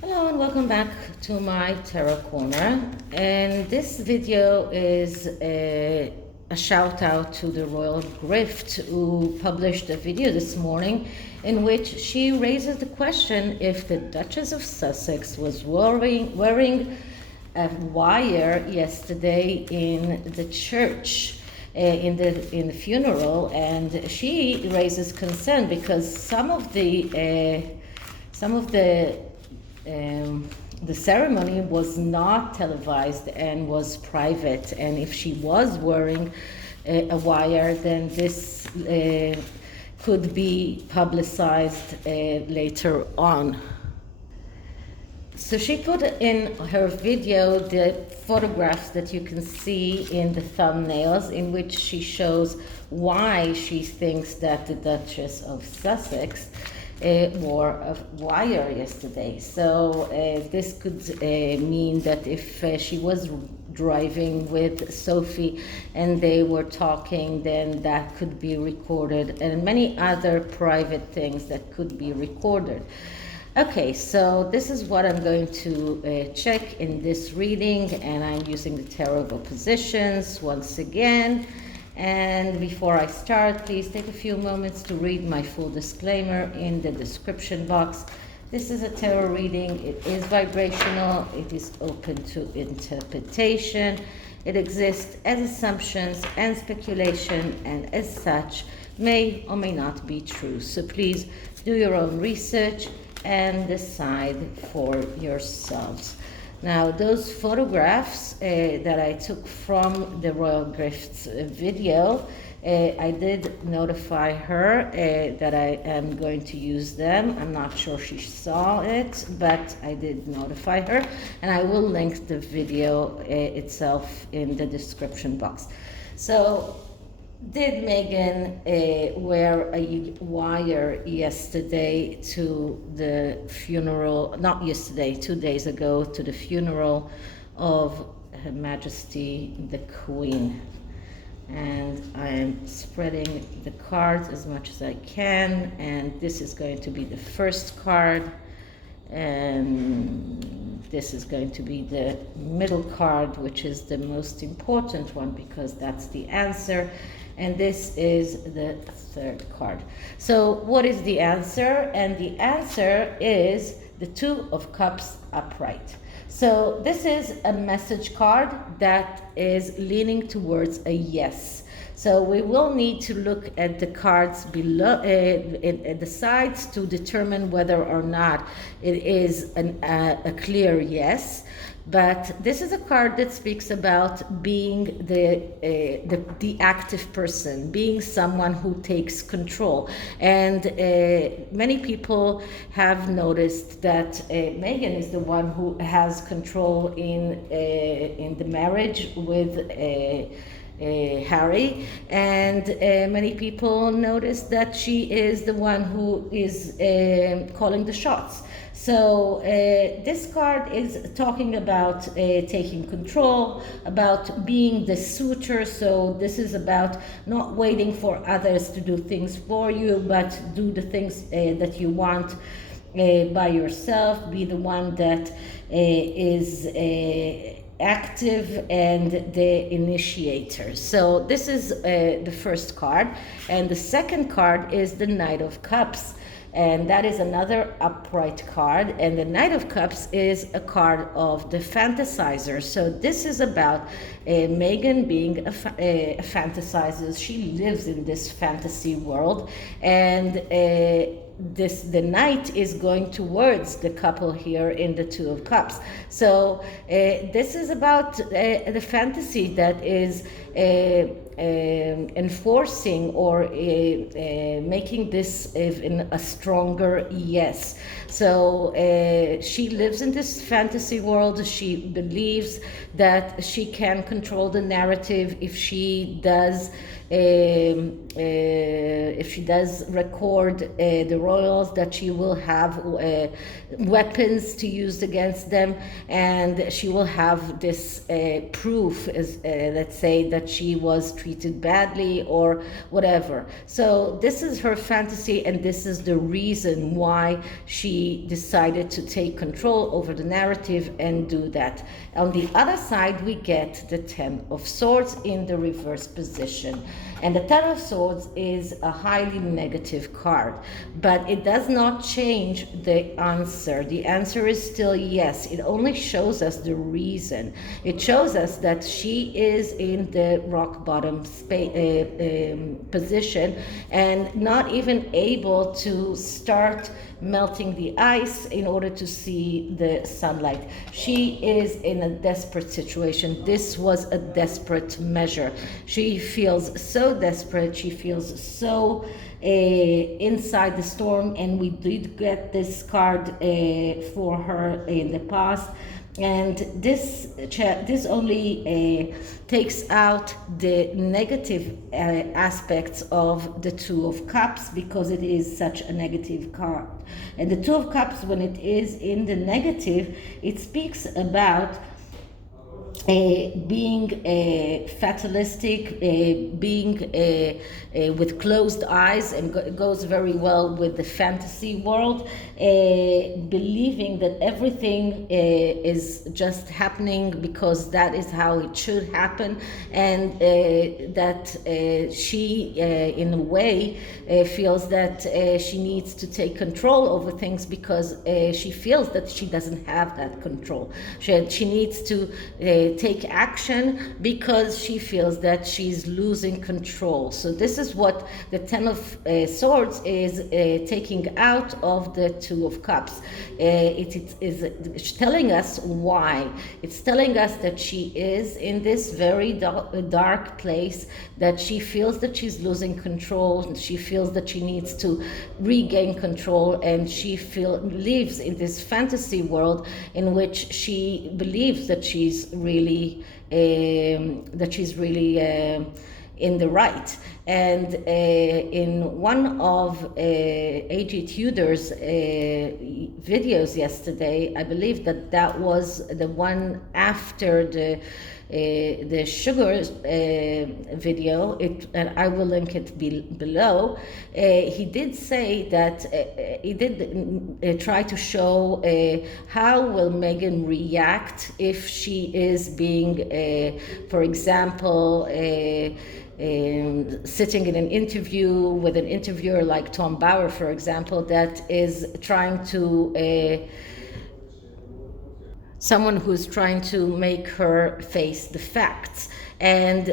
Hello and welcome back to my Tarot Corner. And this video is a shout out to the Royal Grift, who published a video this morning in which she raises the question if the Duchess of Sussex was wearing a wire yesterday in the church. In the funeral, and she raises concern because some of the ceremony was not televised and was private, and if she was wearing a wire, then this could be publicized later on. So she put in her video the photographs that you can see in the thumbnails, in which she shows why she thinks that the Duchess of Sussex wore a wire yesterday. So this could mean that if she was driving with Sophie and they were talking, then that could be recorded, and many other private things that could be recorded. Okay, so this is what I'm going to check in this reading, and I'm using the Tarot of Oppositions once again. And before I start, please take a few moments to read my full disclaimer in the description box. This is a tarot reading. It is vibrational. It is open to interpretation. It exists as assumptions and speculation, and as such may or may not be true. So please do your own research and decide for yourselves. Now, those photographs that I took from the Royal Grift's video, I did notify her that I am going to use them. I'm not sure she saw it, but I did notify her, and I will link the video itself in the description box. So, did Meghan wear a wire yesterday to the funeral, not yesterday, 2 days ago, to the funeral of Her Majesty the Queen? And I am spreading the cards as much as I can, and this is going to be the first card, and this is going to be the middle card, which is the most important one because that's the answer. And this is the third card. So what is the answer? And the answer is the Two of Cups upright. So this is a message card that is leaning towards a yes. So we will need to look at the cards below, at the sides, to determine whether or not it is a clear yes. But this is a card that speaks about being the active person, being someone who takes control. And many people have noticed that Meghan is the one who has control in the marriage with Harry, and many people notice that she is the one who is calling the shots. So this card is talking about taking control, about being the suitor. So this is about not waiting for others to do things for you, but do the things that you want by yourself. Be the one that is active and the initiator. So this is the first card, and the second card is the Knight of Cups, and that is another upright card, and the Knight of Cups is a card of the fantasizer. So this is about Meghan being a fantasizer. She lives in this fantasy world, and the knight is going towards the couple here in the Two of Cups. So this is about the fantasy that is enforcing or making this even a stronger yes. So she lives in this fantasy world. She believes that she can control the narrative if she does record the royals, that she will have weapons to use against them, and she will have this proof, as let's say, that she was treated badly or whatever. So this is her fantasy, and this is the reason why she decided to take control over the narrative and do that. On the other side, we get the Ten of Swords in the reverse position. And the Ten of Swords is a highly negative card, but it does not change the answer. The answer is still yes. It only shows us the reason. It shows us that she is in the rock bottom position and not even able to start melting the ice in order to see the sunlight. She is in a desperate situation. This was a desperate measure. She feels so desperate. She feels so inside the storm, and we did get this card for her in the past. And this only takes out the negative aspects of the Two of Cups, because it is such a negative card. And the Two of Cups, when it is in the negative, it speaks about being fatalistic, being with closed eyes, and goes very well with the fantasy world, believing that everything is just happening because that is how it should happen, and that she, in a way, feels that she needs to take control over things because she feels that she doesn't have that control. She needs to take action because she feels that she's losing control. So this is what the Ten of Swords is taking out of the Two of Cups. It is telling us why. It's telling us that she is in this very dark place, that she feels that she's losing control, she feels that she needs to regain control, and she lives in this fantasy world in which she believes that she's really in the right. And in one of A.G. Tudor's videos yesterday, I believe that was the one after the sugar video, and I will link it below. He did say that he did try to show how will Meghan react if she is being, for example, sitting in an interview with an interviewer like Tom Bauer, for example, that is trying to someone who's trying to make her face the facts. And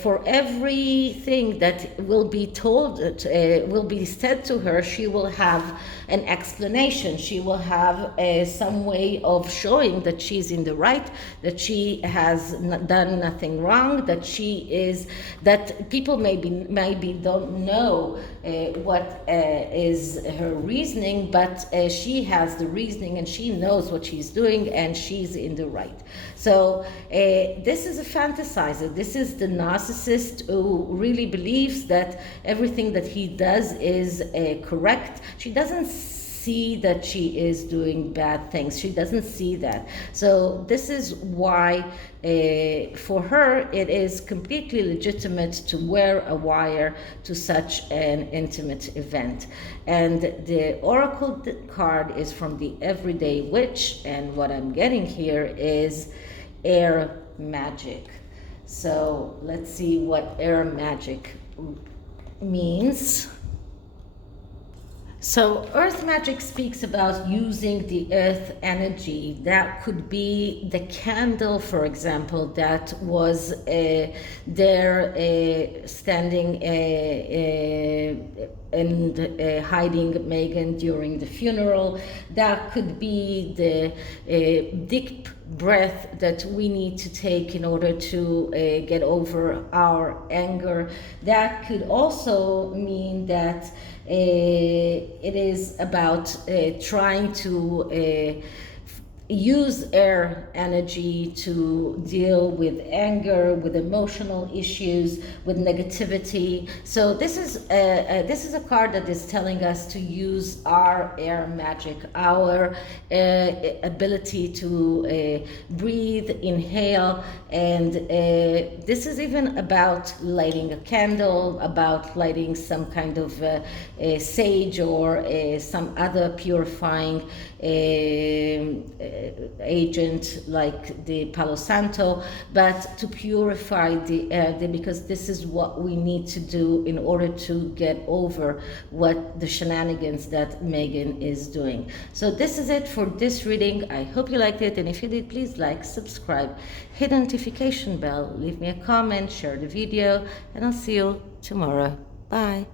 for everything that will be told, will be said to her, she will have an explanation. She will have some way of showing that she's in the right, that she has done nothing wrong, that that people maybe don't know what is her reasoning, but she has the reasoning and she knows what she's doing and she's in the right. So this is a fantasizer. This is the narcissist who really believes that everything that he does is correct. She doesn't see that she is doing bad things. She doesn't see that. So this is why for her it is completely legitimate to wear a wire to such an intimate event. And the oracle card is from the Everyday Witch, and what I'm getting here is air magic. So let's see what air magic means. So earth magic speaks about using the earth energy. That could be the candle, for example, that was there standing and hiding Meghan during the funeral. That could be the deep breath that we need to take in order to get over our anger. That could also mean that it is about trying to use air energy to deal with anger, with emotional issues, with negativity. So this is a card that is telling us to use our air magic, our ability to breathe, inhale, and this is even about lighting a candle, about lighting some kind of sage or some other purifying agent like the Palo Santo, but to purify the air, because this is what we need to do in order to get over what the shenanigans that Meghan is doing. So this is it for this reading. I hope you liked it, and if you did, please like, subscribe, hit the notification bell, leave me a comment, share the video, and I'll see you tomorrow. Bye.